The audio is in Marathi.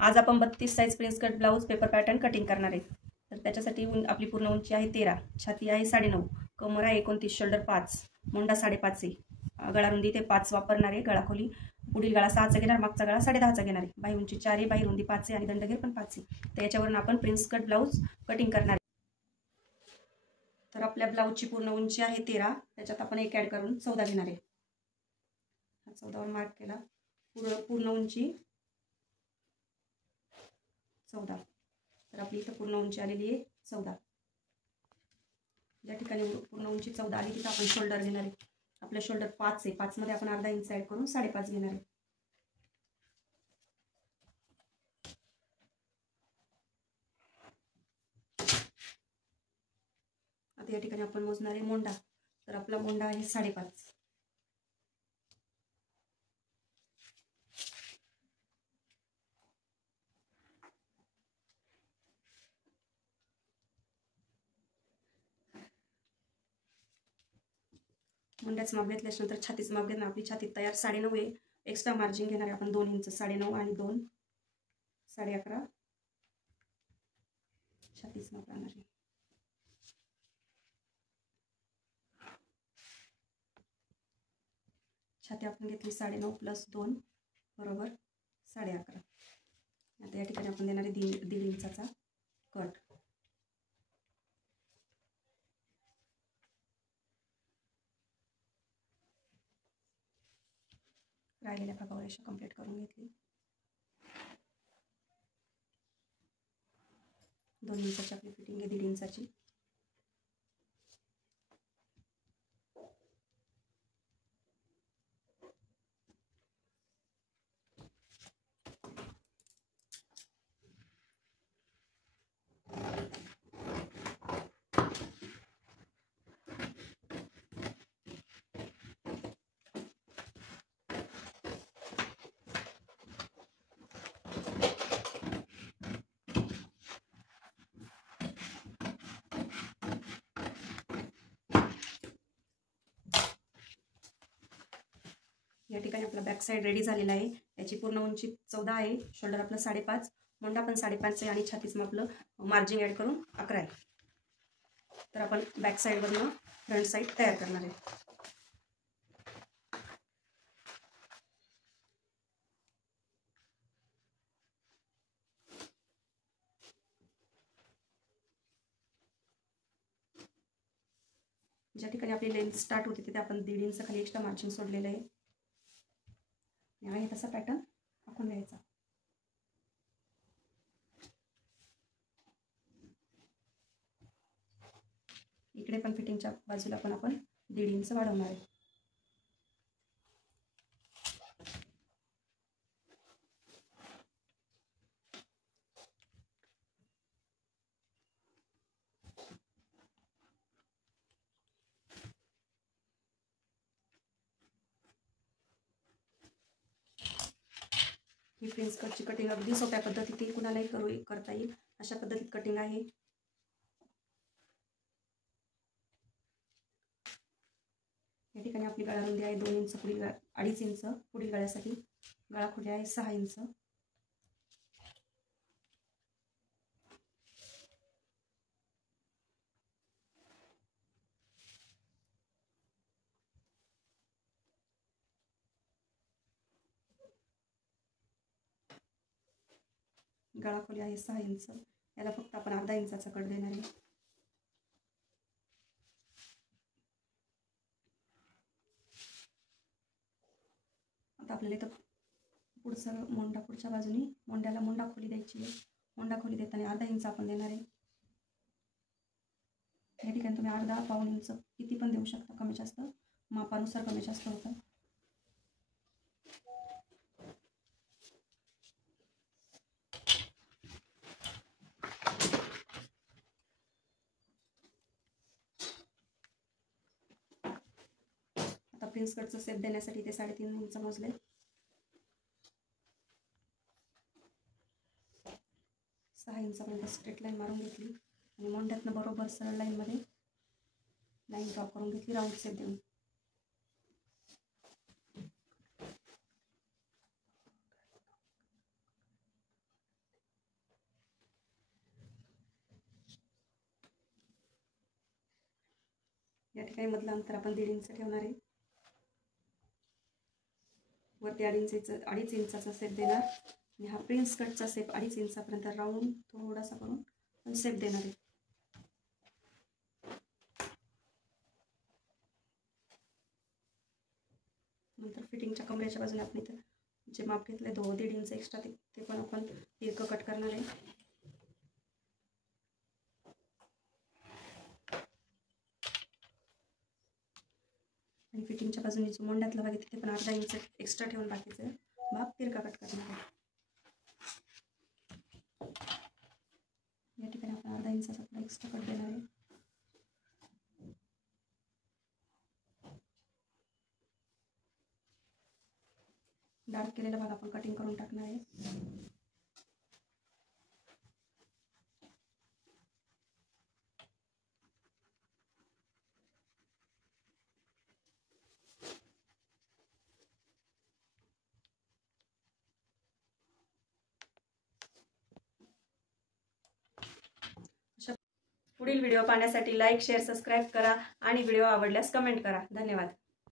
आज आपण 32 size prince cut blouse paper pattern cutting करणार आहे। तर त्याच्यासाठी आपली पूर्ण उंची आहे 13, छाती आहे 9.5, कमर आहे 29, शोल्डर 5, मोंडा 5.5 आहे, गळा रुंदी ते 5 वापरणार आहे, गळा खोली पुढील गळा 6चा घेणार, मागचा गळा 10.5चा घेणार आहे, बाही उंची 4 आहे, बाही रुंदी 5 आहे आणि दंडघेर पण 5 आहे। तर याच्यावरून आपण प्रिन्स कट ब्लाऊज कटिंग करणार आहे। तर आपल्या ब्लाऊजची पूर्ण उंची आहे 13, त्याच्यात आपण एक ॲड करून 14 घेणार आहे। 14 वर मार्क केला, पूर्ण उंची 14। तर आपली इथं पूर्ण उंची आलेली आहे 14। ज्या ठिकाणी पूर्ण उंची 14 आली तिथं आपण शोल्डर घेणार आहे। आपलं शोल्डर 5 आहे, 5 मध्ये आपण अर्धा इंच ॲड करून 5.5 घेणार आहे। आता या ठिकाणी आपण मोजणार आहे मोंडा। तर आपला मोंडा आहे 5.5। मोंड्याचं माप घेतल्यानंतर छातीचं माप घेणार। आपली छाती तयार 9.5 आहे, एक्स्ट्रा मार्जिन घेणार आहे आपण 2 इंच, 9.5 आणि 2 11.5 छातीचं माप राहणार आहे। छाती आपण घेतली 9.5 प्लस 2 बरोबर 11.5। आता या ठिकाणी आपण देणार आहे 1.5 इंचाचा कट। राहिलेल्या भागावर रेषा कंप्लीट करून घेतली। 2 इंचाची आपली फिटिंग आहे, 1.5 इंचाची। या ठिकाणी आपला बॅक साइड रेडी झालेला आहे। याची पूर्ण उंची 14 आहे, शोल्डर आपलं 5.5, मोंडा पण 5.5 आहे आणि छातीचं आपलं मार्जिन ॲड करून 11 आहे। तर आपण बॅक साइडवरून फ्रंट साइड तयार करणार आहे। ज्या ठिकाणी आपली लेंथ स्टार्ट होते तिथे आपण 1.5 इंच खाली एक्स्ट्रा मार्जिन सोडलेलं आहे। आहे तसा पॅटर्न आखून घ्यायचा। इकडे पण फिटिंगच्या बाजूला पण आपण 1.5 इंच वाढवणार आहे। ही प्रिन्स कटची कटिंग अगदी सोप्या पद्धतीने कुणालाही करता येईल अशा पद्धतीत कटिंग आहे। या ठिकाणी आपली गळा रुंदी आहे 2 इंच, पुढील 2.5 इंच, पुढील गळ्यासाठी गळा खोली आहे 6 इंच। गळा खोली आहे 6 इंच, याला फक्त आपण अर्धा इंचाचा कट देणार आहे। आता आपल्याला इथं पुढचं मोंडा पुढच्या बाजूने मोंड्याला मोंडा खोली द्यायची आहे। मोंडा खोली देताना अर्धा इंच आपण देणार आहे। या ठिकाणी तुम्ही अर्धा पाऊण इंच किती पण देऊ शकता, कमी जास्त मापानुसार कमी जास्त होतं। आता प्रिन्स कटचं शेप देण्यासाठी ते 3.5 इंच मोजले। सहा इंचापर्यंत स्ट्रेट लाईन मारून घेतली आणि मोंड्यातनं बरोबर सरळ लाईनमध्ये लाईन ड्रॉ करून घेतली राऊंड शेप देऊन। या ठिकाणी मधलं अंतर आपण 1.5 इंच ठेवणार आहे. वरती 2.5 इंचाचा शेप देणार आणि हा प्रिन्स कटचा शेप 2.5 इंचापर्यंत राऊंड थोडासा करून शेप देणार आहे. नंतर फिटिंगच्या कमरेच्या बाजूने आपण इथं जे माप घेतले 2.5 इंच एक्स्ट्रा ते पण आपण तिरकं कट करणार आहे. आणि फिटिंगच्या बाजूने जो मोंड्यातला भाग आहे तिथे पण 1/2 इंच एक्स्ट्रा ठेवून बाकीचा भाग तिरका कट करणार आहे. या ठिकाणी आपण 1/2 इंचाचा थोडा एक्स्ट्रा कट देणार आहे. डार्क केलेला भाग आपण कटिंग करून टाकणार आहे. पुढील व्हिडिओ पाहण्यासाठी लाईक, शेअर, सबस्क्राईब करा आणि व्हिडिओ आवडल्यास कमेंट करा. धन्यवाद.